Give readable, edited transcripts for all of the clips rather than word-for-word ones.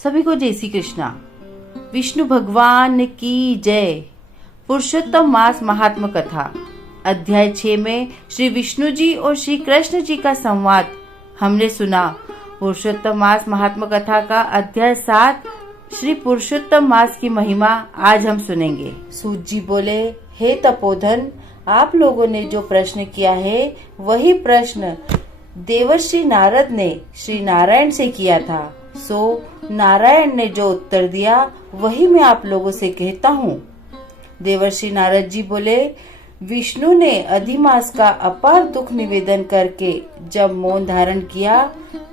सभी को जय श्री कृष्णा। विष्णु भगवान की जय। पुरुषोत्तम मास महात्म कथा अध्याय 6 में श्री विष्णु जी और श्री कृष्ण जी का संवाद हमने सुना। पुरुषोत्तम मास महात्म कथा का अध्याय 7 श्री पुरुषोत्तम मास की महिमा आज हम सुनेंगे। सूत जी बोले, हे तपोधन, आप लोगों ने जो प्रश्न किया है वही प्रश्न देवर्षि नारद ने श्री नारायण से किया था। सो नारायण ने जो उत्तर दिया वही मैं आप लोगों से कहता हूँ। देवर्षि नारद जी बोले, विष्णु ने अधिमास का अपार दुख निवेदन करके जब मौन धारण किया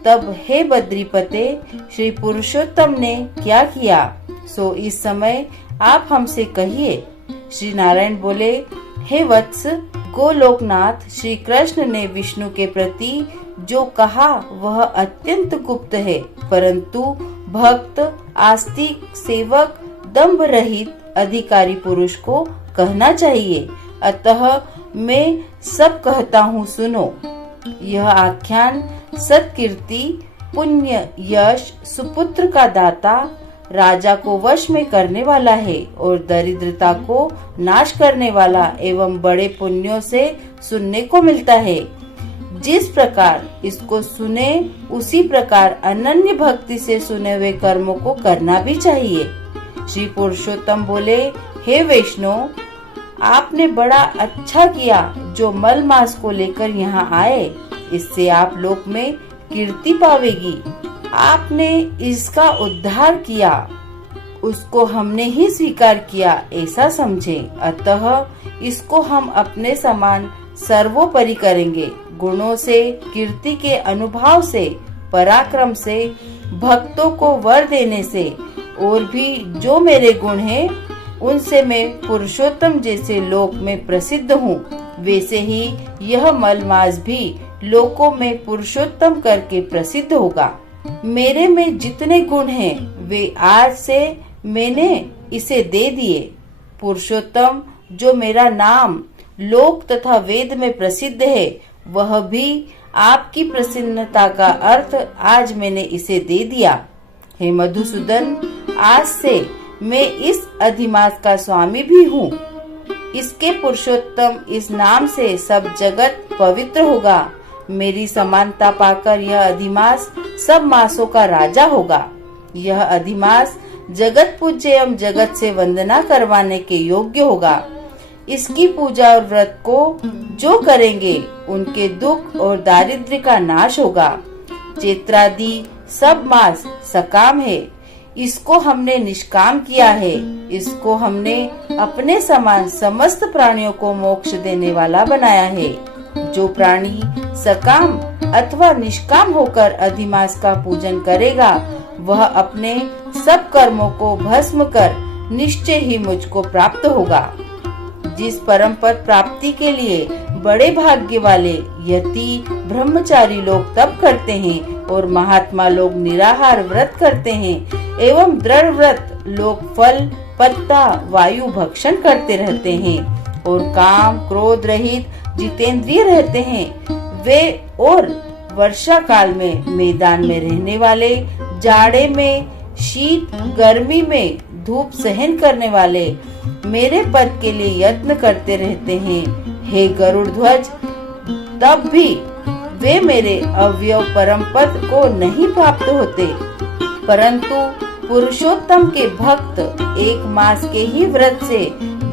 तब हे बद्रीपते श्री पुरुषोत्तम ने क्या किया, सो इस समय आप हमसे कहिए। श्री नारायण बोले, हे वत्स, गोलोकनाथ श्री कृष्ण ने विष्णु के प्रति जो कहा वह अत्यंत गुप्त है, परंतु भक्त, आस्तिक, सेवक, दंभ रहित अधिकारी पुरुष को कहना चाहिए। अतः मैं सब कहता हूँ, सुनो। यह आख्यान सत्कीर्ति, पुण्य, यश, सुपुत्र का दाता, राजा को वश में करने वाला है और दरिद्रता को नाश करने वाला एवं बड़े पुण्यों से सुनने को मिलता है। जिस प्रकार इसको सुने उसी प्रकार अनन्य भक्ति से सुने हुए कर्मों को करना भी चाहिए। श्री पुरुषोत्तम बोले, हे वैष्णव, आपने बड़ा अच्छा किया जो मल मास को लेकर यहाँ आए। इससे आप लोक में कीर्ति पावेगी। आपने इसका उद्धार किया, उसको हमने ही स्वीकार किया ऐसा समझे। अतः इसको हम अपने समान सर्वोपरि करेंगे। गुणों से, कीर्ति के अनुभाव से, पराक्रम से, भक्तों को वर देने से और भी जो मेरे गुण हैं उनसे मैं पुरुषोत्तम जैसे लोक में प्रसिद्ध हूँ। वैसे ही यह मलमास भी लोकों में पुरुषोत्तम करके प्रसिद्ध होगा। मेरे में जितने गुण हैं वे आज से मैंने इसे दे दिए। पुरुषोत्तम जो मेरा नाम लोक तथा वेद में प्रसिद्ध है वह भी आपकी प्रसन्नता का अर्थ आज मैंने इसे दे दिया। हे मधुसूदन, आज से मैं इस अधिमास का स्वामी भी हूँ। इसके पुरुषोत्तम इस नाम से सब जगत पवित्र होगा। मेरी समानता पाकर यह अधिमास सब मासों का राजा होगा। यह अधिमास जगत पूज्य एवं जगत से वंदना करवाने के योग्य होगा। इसकी पूजा और व्रत को जो करेंगे उनके दुख और दारिद्र्य का नाश होगा। चैत्रादि सब मास सकाम है, इसको हमने निष्काम किया है। इसको हमने अपने समान समस्त प्राणियों को मोक्ष देने वाला बनाया है। जो प्राणी सकाम अथवा निष्काम होकर अधिमास का पूजन करेगा वह अपने सब कर्मों को भस्म कर निश्चय ही मुझको प्राप्त होगा। जिस परम पद प्राप्ति के लिए बड़े भाग्य वाले यति ब्रह्मचारी लोग तप करते हैं और महात्मा लोग निराहार व्रत करते हैं एवं दृढ़ व्रत लोग फल, पत्ता, वायु भक्षण करते रहते हैं और काम क्रोध रहित जितेंद्रिय रहते हैं, वे और वर्षा काल में मैदान में रहने वाले, जाड़े में, शीत गर्मी में धूप सहन करने वाले मेरे पद के लिए यत्न करते रहते हैं। हे गरुड़ ध्वज, तब भी वे मेरे अव्यव परम पद को नहीं प्राप्त होते, परंतु पुरुषोत्तम के भक्त एक मास के ही व्रत से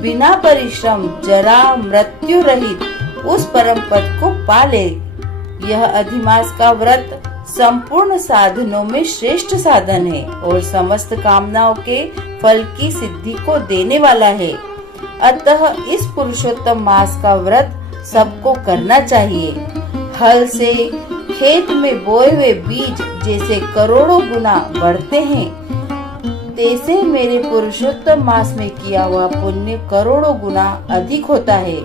बिना परिश्रम जरा मृत्यु रहित उस परम पद को पाले। यह अधिमास का व्रत संपूर्ण साधनों में श्रेष्ठ साधन है और समस्त कामनाओं के फल की सिद्धि को देने वाला है। अतः इस पुरुषोत्तम मास का व्रत सबको करना चाहिए। हल से खेत में बोए हुए बीज जैसे करोड़ों गुना बढ़ते हैं, तैसे मेरे पुरुषोत्तम मास में किया हुआ पुण्य करोड़ों गुना अधिक होता है।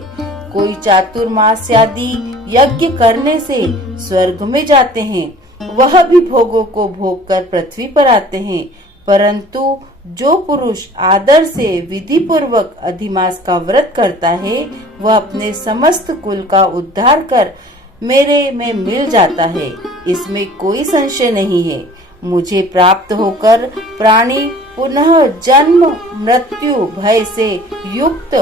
कोई चातुर्मास आदि यज्ञ करने से स्वर्ग में जाते हैं, वह भी भोगों को भोग कर पृथ्वी पर आते हैं, परंतु जो पुरुष आदर से विधि पूर्वक अधिमास का व्रत करता है वह अपने समस्त कुल का उद्धार कर मेरे में मिल जाता है। इसमें कोई संशय नहीं है। मुझे प्राप्त होकर प्राणी पुनः जन्म मृत्यु भय से युक्त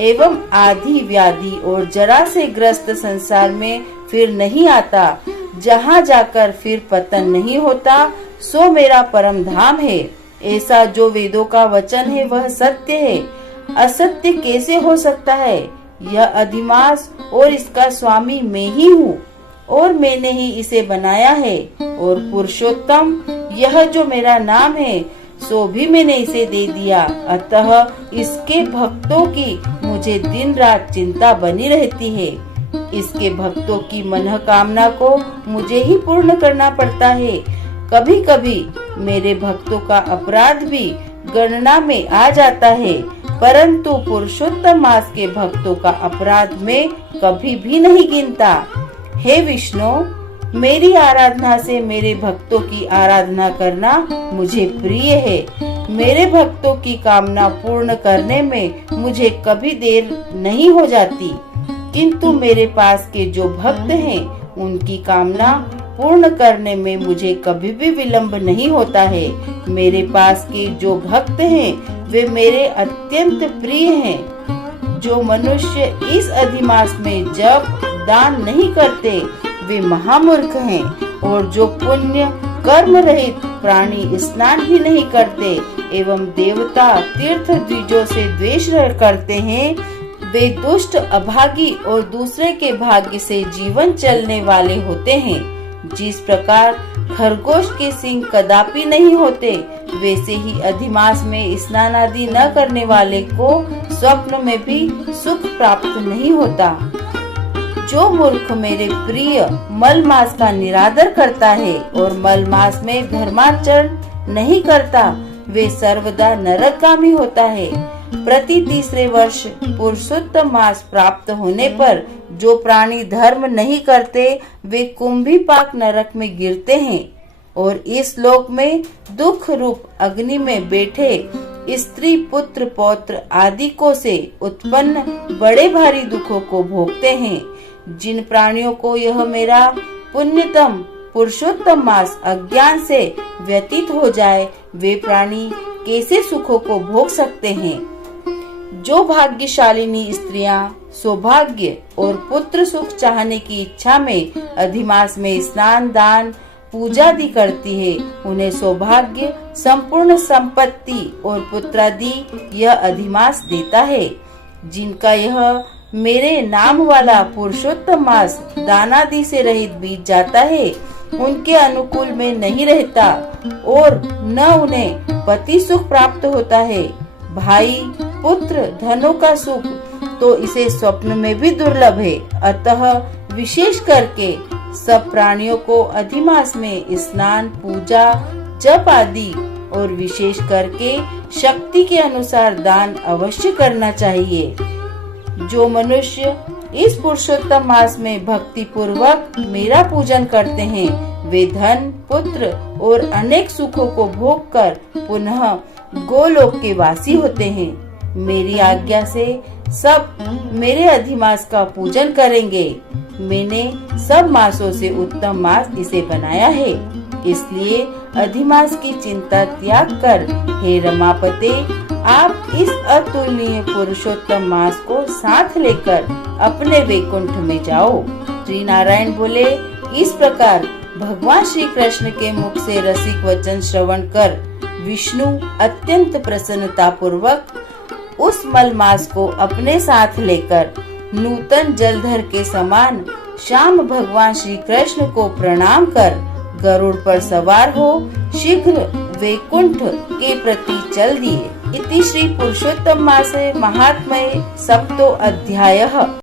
एवं आदि व्याधि और जरा से ग्रस्त संसार में फिर नहीं आता, जहाँ जाकर फिर पतन नहीं होता, सो मेरा परम धाम है। ऐसा जो वेदों का वचन है वह सत्य है, असत्य कैसे हो सकता है? यह अधिमास और इसका स्वामी मैं ही हूँ और मैंने ही इसे बनाया है। और पुरुषोत्तम यह जो मेरा नाम है सो भी मैंने इसे दे दिया, अतः इसके भक्तों की मुझे दिन रात चिंता बनी रहती है। इसके भक्तों की मनोकामना को मुझे ही पूर्ण करना पड़ता है। कभी कभी मेरे भक्तों का अपराध भी गणना में आ जाता है, परंतु पुरुषोत्तम मास के भक्तों का अपराध में कभी भी नहीं गिनता। हे विष्णु, मेरी आराधना से मेरे भक्तों की आराधना करना मुझे प्रिय है। मेरे भक्तों की कामना पूर्ण करने में मुझे कभी देर नहीं हो जाती, किंतु मेरे पास के जो भक्त हैं उनकी कामना पूर्ण करने में मुझे कभी भी विलंब नहीं होता है। मेरे पास के जो भक्त हैं वे मेरे अत्यंत प्रिय हैं। जो मनुष्य इस अधिमास में जप दान नहीं करते वे महामूर्ख हैं, और जो पुण्य कर्म रहित प्राणी स्नान भी नहीं करते एवं देवता तीर्थ द्विजों से द्वेष करते हैं, वे दुष्ट अभागी और दूसरे के भाग्य से जीवन चलने वाले होते हैं। जिस प्रकार खरगोश के सिंह कदापि नहीं होते, वैसे ही अधिमास में स्नान आदि न करने वाले को स्वप्न में भी सुख प्राप्त नहीं होता। जो मूर्ख मेरे प्रिय मल मास का निरादर करता है और मल मास में धर्माचरण नहीं करता, वे सर्वदा नरकगामी होता है। प्रति तीसरे वर्ष पुरुषोत्तम मास प्राप्त होने पर जो प्राणी धर्म नहीं करते वे कुंभीपाक नरक में गिरते हैं और इस लोक में दुख रूप अग्नि में बैठे स्त्री पुत्र पौत्र आदि को से उत्पन्न बड़े भारी दुखों को भोगते हैं। जिन प्राणियों को यह मेरा पुण्यतम पुरुषोत्तम मास अज्ञान से व्यतीत हो जाए, वे प्राणी कैसे सुखों को भोग सकते हैं? जो भाग्यशालिनी स्त्रियां सौभाग्य और पुत्र सुख चाहने की इच्छा में अधिमास में स्नान दान पूजा आदि करती है, उन्हें सौभाग्य संपूर्ण संपत्ति और पुत्रादि यह अधिमास देता है। जिनका यह मेरे नाम वाला पुरुषोत्तम मास दानादि से रहित बीत जाता है, उनके अनुकूल में नहीं रहता और न उन्हें पति सुख प्राप्त होता है। भाई पुत्र धनों का सुख तो इसे स्वप्न में भी दुर्लभ है। अतः विशेष करके सब प्राणियों को अधिमास में स्नान पूजा जप आदि और विशेष करके शक्ति के अनुसार दान अवश्य करना चाहिए। जो मनुष्य इस पुरुषोत्तम मास में भक्ति पूर्वक मेरा पूजन करते हैं, वे धन पुत्र और अनेक सुखों को भोग कर पुनः गोलोक के वासी होते हैं। मेरी आज्ञा से सब मेरे अधिमास का पूजन करेंगे। मैंने सब मासों से उत्तम मास इसे बनाया है, इसलिए अधिमास की चिंता त्याग कर हे रमापते, आप इस अतुलनीय पुरुषोत्तम मास को साथ लेकर अपने वैकुंठ में जाओ। श्री नारायण बोले, इस प्रकार भगवान श्री कृष्ण के मुख से रसिक वचन श्रवण कर विष्णु अत्यंत प्रसन्नता पूर्वक उस मल मास को अपने साथ लेकर नूतन जलधर के समान श्याम भगवान श्री कृष्ण को प्रणाम कर गरुड़ पर सवार हो शीघ्र वैकुंठ के प्रति चल दिए। इति श्री पुरुषोत्तम मासे महात्म्ये सप्तो अध्यायः।